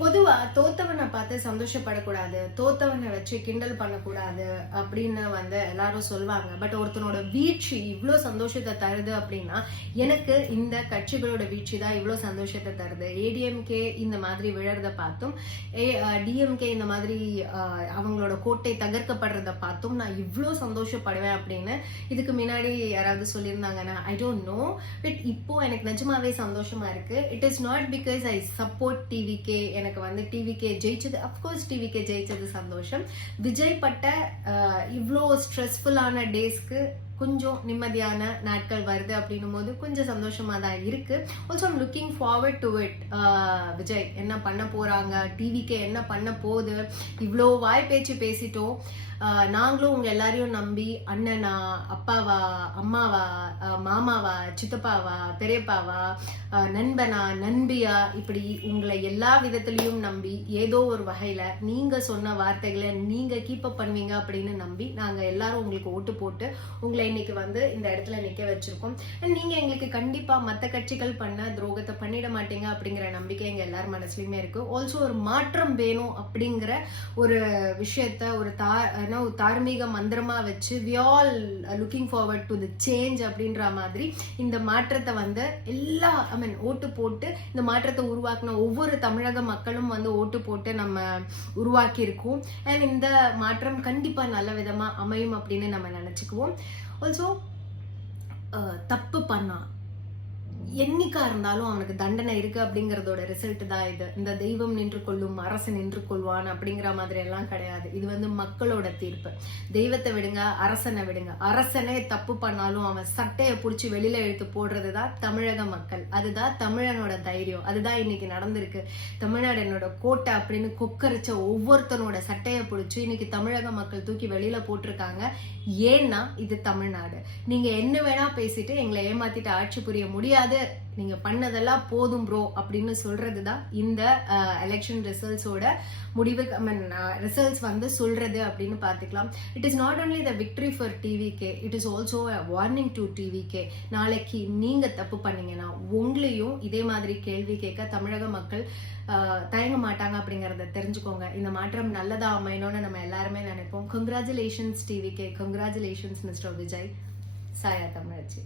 பொதுவா தோத்தவனை பார்த்து சந்தோஷப்படக்கூடாது, தோத்தவனை வச்சு கிண்டல் பண்ணக்கூடாது அப்படின்னு எல்லாரும் சொல்லுவாங்க. பட் ஒருத்தனோட வீழ்ச்சி இவ்வளோ சந்தோஷத்தை தருது அப்படின்னா எனக்கு இந்த கட்சிகளோட வீழ்ச்சி தான் இவ்வளோ சந்தோஷத்தை தருது. ஏடிஎம்கே இந்த மாதிரி விழறத பார்த்தும் டிஎம்கே இந்த மாதிரி அவங்களோட கோட்டை தகர்க்கப்படுறத பார்த்தும் நான் இவ்வளோ சந்தோஷப்படுவேன் அப்படின்னு இதுக்கு முன்னாடி யாராவது சொல்லியிருந்தாங்கன்னா ஐ டோன்ட் நோ. பட் இப்போ எனக்கு நிஜமாவே சந்தோஷமா இருக்கு. It is not because I support TVK. எனக்கு டிவிகே ஜெயிச்சது, அப்கோர்ஸ் டிவிகே ஜெயிச்சது சந்தோஷம். விஜய் பட்ட இவ்வளோ ஸ்ட்ரெஸ்ஃபுல்லான டேஸ்க்கு கொஞ்சம் நிம்மதியான நாட்கள் வருது அப்படின்னும் போது கொஞ்சம் சந்தோஷமா தான் இருக்கு. Also I'm looking forward to it. Vijay என்ன பண்ண போறாங்க, டிவிகே என்ன பண்ண போகுது, இவ்வளோ வாய் பேச்சு பேசிட்டோம். நாங்களும் உங்க எல்லாரையும் நம்பி அண்ணனா, அப்பாவா, அம்மாவா, மாமாவா, சித்தப்பாவா, பெரியப்பாவா, நண்பனா, நண்பியா, இப்படி உங்களை எல்லா விதத்திலையும் நம்பி ஏதோ ஒரு வகையில நீங்க சொன்ன வார்த்தைகளை நீங்க கீப் அப் பண்ணுவீங்க அப்படின்னு நம்பி நாங்க எல்லாரும் உங்களுக்கு ஓட்டு போட்டு உங்களை இன்னைக்கு இந்த இடத்துல நிக்க வச்சிருக்கோம். நீங்க எங்களுக்கு கண்டிப்பா மத்த கட்சிகள் பண்ண துரோகத்தை பண்ணிட மாட்டீங்க அப்படிங்கிற நம்பிக்கை எங்க எல்லாரும் மனசுலயுமே இருக்கு. ஆல்சோ ஒரு மாற்றம் வேணும் அப்படிங்கிற ஒரு விஷயத்த ஒரு தார்மீக மந்திரமா வச்சு we all looking forward to the change அப்படின்ற மாதிரி இந்த மாற்றத்தை எல்லா ஓட்டு போட்டு இந்த மாற்றத்தை உருவாக்கின ஒவ்வொரு தமிழக மக்களும் ஓட்டு போட்டு நம்ம உருவாக்கி இருக்கோம். அண்ட் இந்த மாற்றம் கண்டிப்பா நல்ல விதமா அமையும் அப்படின்னு நம்ம நினைச்சுக்குவோம். ஆல்சோ தப்பு பண்ணா என்னைக்கா இருந்தாலும் அவனுக்கு தண்டனை இருக்கு அப்படிங்கறதோட ரிசல்ட் தான் இது. இந்த தெய்வம் நின்று கொள்ளும், அரசு நின்று கொள்வான் அப்படிங்கிற மாதிரி எல்லாம் கிடையாது. இது மக்களோட தீர்ப்பு. தெய்வத்தை விடுங்க, அரசனை விடுங்க. அரசனே தப்பு பண்ணாலும் அவன் சட்டையை புடிச்சு வெளியில இழுத்து போடுறதுதான் தமிழக மக்கள். அதுதான் தமிழனோட தைரியம். அதுதான் இன்னைக்கு நடந்திருக்கு. தமிழ்நாடு என்னோட கோட்டை அப்படின்னு கொக்கரிச்ச ஒவ்வொருத்தனோட சட்டையை பிடிச்சு இன்னைக்கு தமிழக மக்கள் தூக்கி வெளியில போட்டிருக்காங்க. ஏன்னா இது தமிழ்நாடு. நீங்க என்ன வேணா பேசிட்டு எங்களை ஏமாத்திட்டு ஆட்சி புரிய முடியாது, நீங்க பண்ணதெல்லாம் போதும் ப்ரோ அப்படின்னு சொல்றதுதான் இந்த எலெக்ஷன் ரிசல்ட்ஸோட முடிவு. ரிசல்ட்ஸ் சொல்றது அப்படின்னு பார்த்துக்கலாம். It is not only the victory for TVK, it is also a warning to TVK. நாளைக்கு நீங்க தப்பு பண்ணீங்கன்னா உங்களையும் இதே மாதிரி கேள்வி கேட்க தமிழக மக்கள் தயங்க மாட்டாங்க அப்படிங்கறத தெரிஞ்சுக்கோங்க. இந்த மாற்றம் நல்லதா அமையணும்னு நம்ம எல்லாருமே நினைப்போம். Congratulations TVK, congratulations mister Vijay. சாயா தமிழச்சி.